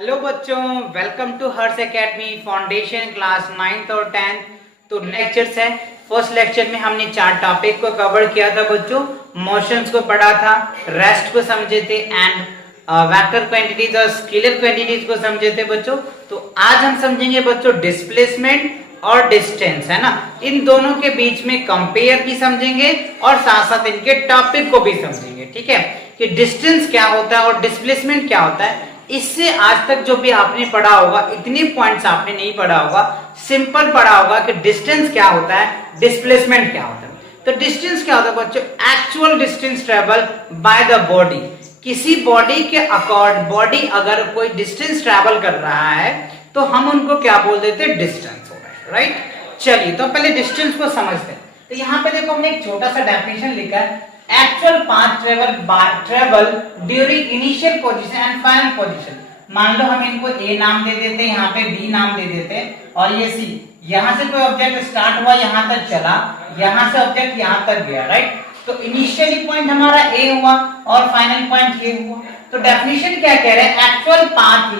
Hello बच्चों, welcome to Harsh academy foundation class 9th और 10th। तो लेक्चर्स है। फर्स्ट लेक्चर में हमने 4 टॉपिक को कवर किया था बच्चों। मोशंस को पढ़ा था, रेस्ट को समझे थे एंड वेक्टर क्वांटिटीज और स्केलर क्वांटिटीज को समझे थे बच्चों। तो आज हम समझेंगे बच्चों डिस्प्लेसमेंट और डिस्टेंस, है ना। इन दोनों के बीच में कंपेयर भी समझेंगे और साथ साथ इनके टॉपिक को भी समझेंगे। ठीक है, कि डिस्टेंस क्या होता है और डिस्प्लेसमेंट क्या होता है। इससे आज तक जो भी आपने पढ़ा होगा, इतनी पॉइंट्स आपने नहीं पढ़ा होगा, सिंपल पढ़ा होगा कि डिस्टेंस क्या होता है, डिस्प्लेसमेंट क्या होता है। तो डिस्टेंस क्या होता है बच्चों? Actual distance travel by the body. किसी बॉडी के अकॉर्ड बॉडी अगर कोई डिस्टेंस ट्रेवल कर रहा है तो हम उनको क्या बोल देते हैं? डिस्टेंस हो रहा है, राइट। चलिए तो पहले डिस्टेंस को समझते हैं। तो यहाँ पे देखो हमने एक छोटा सा डेफिनेशन लिखा है, actual path travel during initial position and final position. मान लो हम इनको ए नाम दे देते हैं, यहाँ पे बी नाम दे देते हैं और ये सी। यहाँ से कोई ऑब्जेक्ट स्टार्ट हुआ, यहाँ तक चला, यहाँ से ऑब्जेक्ट यहाँ तक गया, राइट। तो इनिशियली पॉइंट हमारा ए हुआ और फाइनल पॉइंट ये हुआ। तो डेफिनेशन क्या कह रहे हैं? एक्चुअल पाथ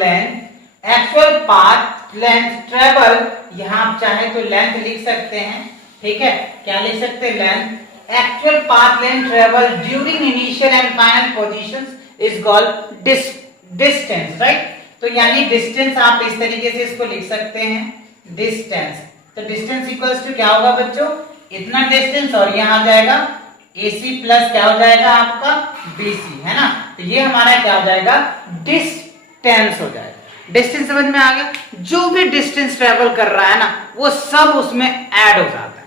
लेंथ ट्रेवल, यहाँ आप चाहे तो लेंथ लिख सकते हैं, ठीक है। क्या लिख सकते हैं? Length. Actual path length travel during initial and final positions is called distance, right? तो यानी distance आप इस तरीके से इसको लिख सकते हैं, distance। तो distance equals to क्या होगा बच्चों? इतना distance और यहाँ आ जाएगा AC प्लस क्या हो जाएगा आपका BC, है ना। तो ये हमारा क्या हो जाएगा? distance हो जाएगा। distance समझ में आ गया? जो भी distance travel कर रहा है ना, वो सब उसमें ऐड हो जाता है,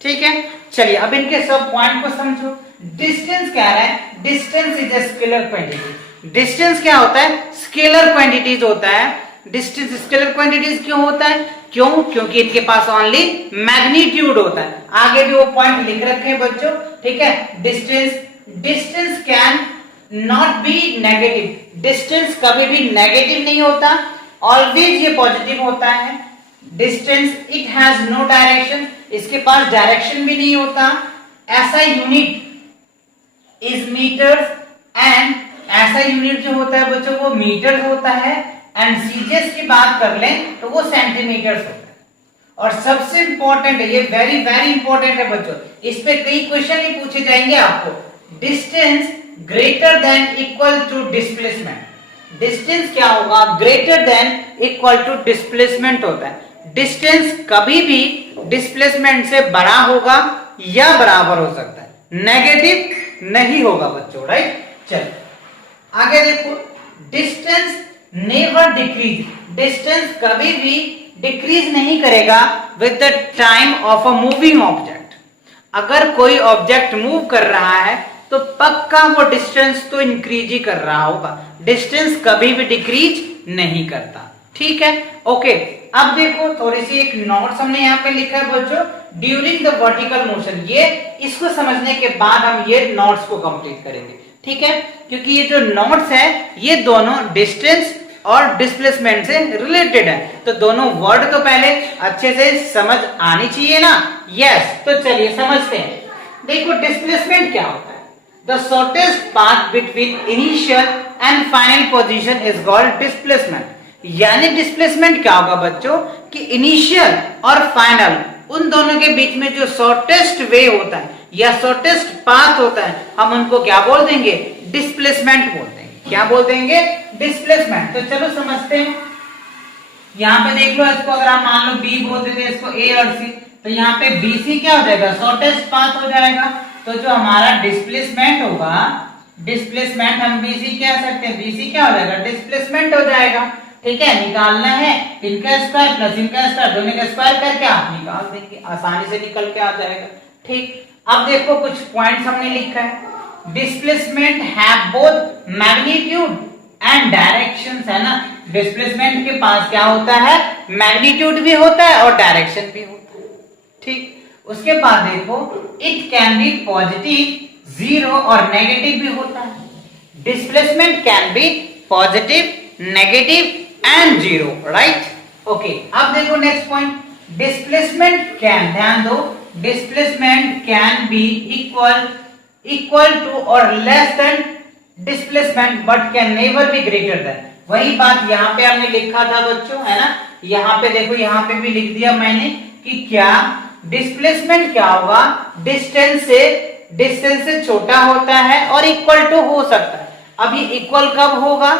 ठीक है। चलिए अब इनके सब पॉइंट को समझो। डिस्टेंस क्या है? Distance is a scalar quantity. Distance क्या होता है? स्केलर क्वांटिटीज होता है। डिस्टेंस स्केलर क्वांटिटीज क्यों होता है? क्योंकि इनके पास ओनली मैग्नीट्यूड होता है। आगे भी वो पॉइंट लिख रखे हैं बच्चों, ठीक है। Distance can not be negative. Distance कभी भी नेगेटिव नहीं होता, ऑलवेज ये पॉजिटिव होता है। Distance it has no direction, इसके पास डायरेक्शन भी नहीं होता। SI unit is metres and SI unit जो होता है बच्चों वो मीटर होता है। एंड सीजीएस की बात कर लें तो वो सेंटीमीटर्स होता है। और सबसे इंपॉर्टेंट है, ये वेरी वेरी इंपॉर्टेंट है बच्चों, इस पे कई क्वेश्चन ही पूछे जाएंगे आपको। Distance greater than equal to displacement. Distance क्या होगा? Greater than equal to displacement होता है। डिस्टेंस कभी भी डिस्प्लेसमेंट से बड़ा होगा या बराबर हो सकता है, नेगेटिव नहीं होगा बच्चों, राइट। चलो आगे देखो, डिस्टेंस नेवर डिक्रीज। डिस्टेंस कभी भी डिक्रीज नहीं करेगा with the time of a moving object. अगर कोई ऑब्जेक्ट मूव कर रहा है तो पक्का वो डिस्टेंस तो इंक्रीज ही कर रहा होगा। डिस्टेंस कभी भी डिक्रीज नहीं करता, ठीक है। ओके, अब देखो थोड़ी सी एक नोट्स हमने यहाँ पे लिखा है बच्चों, ड्यूरिंग द वर्टिकल मोशन। ये इसको समझने के बाद हम ये नोट्स को कंप्लीट करेंगे, ठीक है। क्योंकि ये जो नोट्स है ये दोनों डिस्टेंस और डिस्प्लेसमेंट से रिलेटेड है, तो दोनों वर्ड तो पहले अच्छे से समझ आनी चाहिए ना। यस, तो चलिए समझते हैं। देखो डिस्प्लेसमेंट क्या होता है? The shortest path between initial and final position is called displacement. यानी डिस्प्लेसमेंट क्या होगा बच्चों? कि इनिशियल और फाइनल उन दोनों के बीच में जो शॉर्टेस्ट वे होता है या शॉर्टेस्ट पाथ होता है, हम उनको क्या बोल देंगे? डिस्प्लेसमेंट बोल देंगे। क्या बोल देंगे? डिस्प्लेसमेंट। तो चलो समझते हैं। यहाँ पे देख लो, इसको अगर आप मान लो बी बोल देते हैं, इसको ए और सी, तो यहाँ पे बीसी क्या हो जाएगा? शॉर्टेस्ट पाथ हो जाएगा। तो जो हमारा डिस्प्लेसमेंट होगा, डिस्प्लेसमेंट हम बीसी कह सकते हैं, बीसी क्या हो जाएगा? डिस्प्लेसमेंट हो जाएगा, ठीक है। निकालना है इनका स्क्वायर प्लस इनका स्क्वायर, दोनों का स्क्वायर करके आप निकाल देंगे, आसानी से निकल के आ जाएगा, ठीक। अब देखो कुछ पॉइंट्स हमने लिखा है। Displacement have both magnitude and directions, है ना। डिस्प्लेसमेंट के पास क्या होता है? मैग्नीट्यूड भी होता है और डायरेक्शन भी होता है, ठीक। उसके बाद देखो, it can be positive, zero और नेगेटिव भी होता है। Displacement can be positive, negative and zero, right. Okay, अब देखो नेक्स्ट पॉइंट, डिस्प्लेसमेंट कैन, ध्यान दो, displacement can be equal to और less than displacement but can never be greater than. वही बात यहाँ पे हमने लिखा था बच्चों, है ना। यहाँ पे देखो, यहाँ पे भी लिख दिया मैंने कि क्या डिस्प्लेसमेंट क्या होगा, डिस्टेंस से छोटा होता है और इक्वल टू हो सकता है। अब ये इक्वल कब होगा,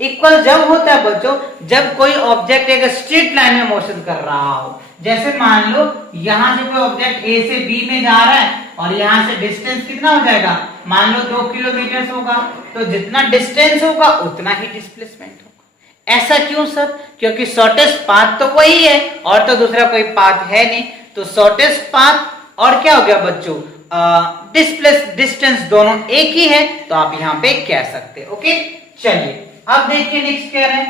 इक्वल जब होता है बच्चों जब कोई ऑब्जेक्ट एक स्ट्रेट लाइन में मोशन कर रहा हो। जैसे मान लो यहां से कोई ऑब्जेक्ट ए से बी में जा रहा है और यहां से डिस्टेंस कितना हो जाएगा, मान लो 2 किलोमीटर होगा, तो जितना डिस्टेंस होगा उतना ही डिस्प्लेसमेंट होगा। ऐसा क्यों सर? क्योंकि शॉर्टेस्ट पाथ तो वही है और तो दूसरा कोई पाथ है नहीं, तो शॉर्टेस्ट पाथ और क्या हो गया बच्चों, डिस्टेंस दोनों एक ही है, तो आप यहाँ पे कह सकते हैं। ओके, चलिए अब देखिए नेक्स्ट क्या है।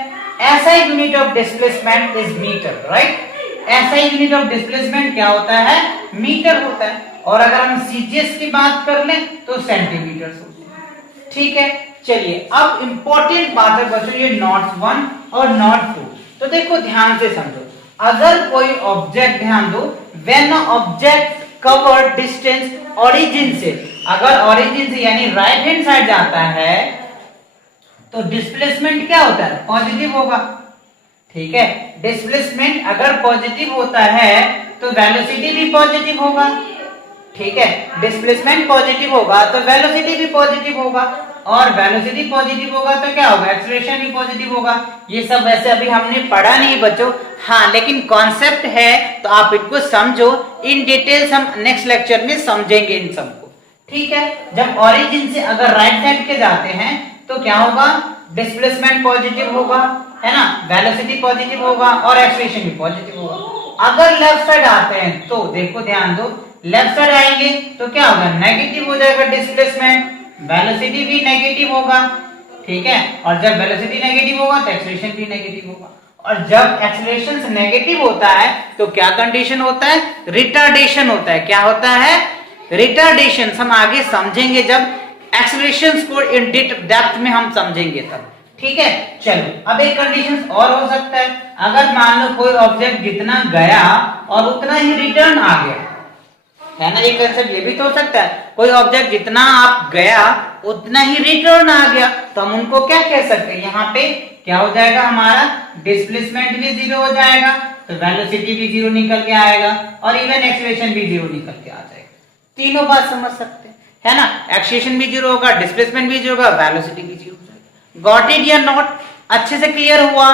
SI unit of displacement is metre, right. SI unit of displacement क्या होता है, मीटर होता है। और अगर हम सीजीएस की बात कर लें तो सेंटीमीटर होते हैं। ठीक है, चलिए अब इंपॉर्टेंट बात है बच्चों, ये नॉट 1 और नॉट 2। तो देखो ध्यान से समझो, अगर कोई ऑब्जेक्ट, ध्यान दो, when object cover distance origin से, अगर ओरिजिन से यानी राइट हैंड साइड जाता है तो डिस्प्लेसमेंट क्या होता है, पॉजिटिव होगा। ठीक है, डिस्प्लेसमेंट अगर पॉजिटिव होता है तो वेलोसिटी भी पॉजिटिव होगा। ठीक है, डिस्प्लेसमेंट पॉजिटिव होगा तो वेलोसिटी भी पॉजिटिव होगा, और वेलोसिटी पॉजिटिव होगा तो क्या होगा, एक्सेलरेशन भी पॉजिटिव होगा। ये सब वैसे अभी हमने पढ़ा नहीं बच्चों, हाँ, लेकिन कॉन्सेप्ट है तो आप इनको समझो। इन डिटेल्स हम नेक्स्ट लेक्चर में समझेंगे इन सबको। ठीक है, जब ओरिजिन से अगर राइट साइड के जाते हैं तो क्या होगा, डिस्प्लेसमेंट पॉजिटिव होगा, है ना, वेलोसिटी पॉजिटिव होगा और एक्सेलरेशन भी पॉजिटिव होगा। अगर लेफ्ट साइड आते हैं तो देखो ध्यान दो, लेफ्ट साइड आएंगे तो क्या होगा, नेगेटिव हो जाएगा डिस्प्लेसमेंट, वेलोसिटी भी नेगेटिव होगा। ठीक है, और जब वेलोसिटी नेगेटिव होगा तो एक्सेलरेशन भी नेगेटिव होगा, और जब एक्सेलरेशन नेगेटिव होता है तो क्या कंडीशन होता है, रिटार्डेशन होता है। क्या होता है, रिटार्डेशन। हम आगे समझेंगे जब एक्सेलरेशंस को इन डेप्थ में हम समझेंगे तब। ठीक है, चलो अब एक कंडीशन और हो सकता है, अगर मान लो कोई ऑब्जेक्ट जितना गया और उतना ही रिटर्न आ गया, है ना, ये कंसेप्ट ये भी तो हो सकता है, कोई ऑब्जेक्ट जितना आप गया उतना ही रिटर्न आ गया, तो हम उनको क्या कह सकते हैं, यहाँ पे क्या हो जाएगा, हमारा डिस्प्लेसमेंट भी 0 हो जाएगा, तो वेलोसिटी भी 0 निकल के आएगा और इवन एक्सेलरेशन भी 0 निकल के आ जाएगा। तीनों बात समझ सकते हैं, है ना, एक्सेलरेशन भी 0 होगा, डिस्प्लेसमेंट भी 0 होगा, वेलोसिटी भी 0 हो जाएगा। गॉट इट या नॉट, अच्छे से क्लियर हुआ?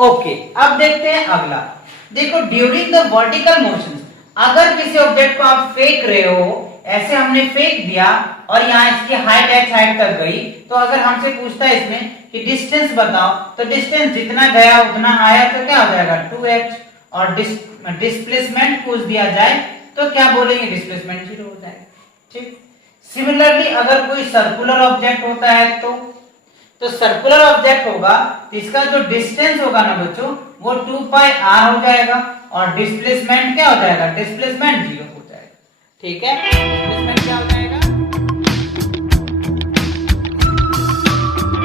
ओके, अब देखते हैं अगला। देखो, ड्यूरिंग द वर्टिकल मोशन, अगर किसी ऑब्जेक्ट को आप फेंक रहे हो, ऐसे हमने फेंक दिया और यहाँ इसकी हाइट x हाइट तक गई, तो अगर हमसे पूछता है इसमें कि डिस्टेंस बताओ, तो डिस्टेंस जितना गया उतना आया, तो क्या हो जाएगा 2h, और डिस्प्लेसमेंट पूछ दिया जाए तो क्या बोलेंगे, डिस्प्लेसमेंट 0 हो जाएगा। ठीक, सिमिलरली अगर कोई सर्कुलर ऑब्जेक्ट होता है तो सर्कुलर ऑब्जेक्ट होगा तो इसका जो डिस्टेंस होगा ना बच्चों, वो 2πr हो जाएगा, और डिस्प्लेसमेंट क्या हो जाएगा, डिस्प्लेसमेंट 0 हो जाएगा। ठीक है, डिस्प्लेसमेंट क्या हो जाएगा,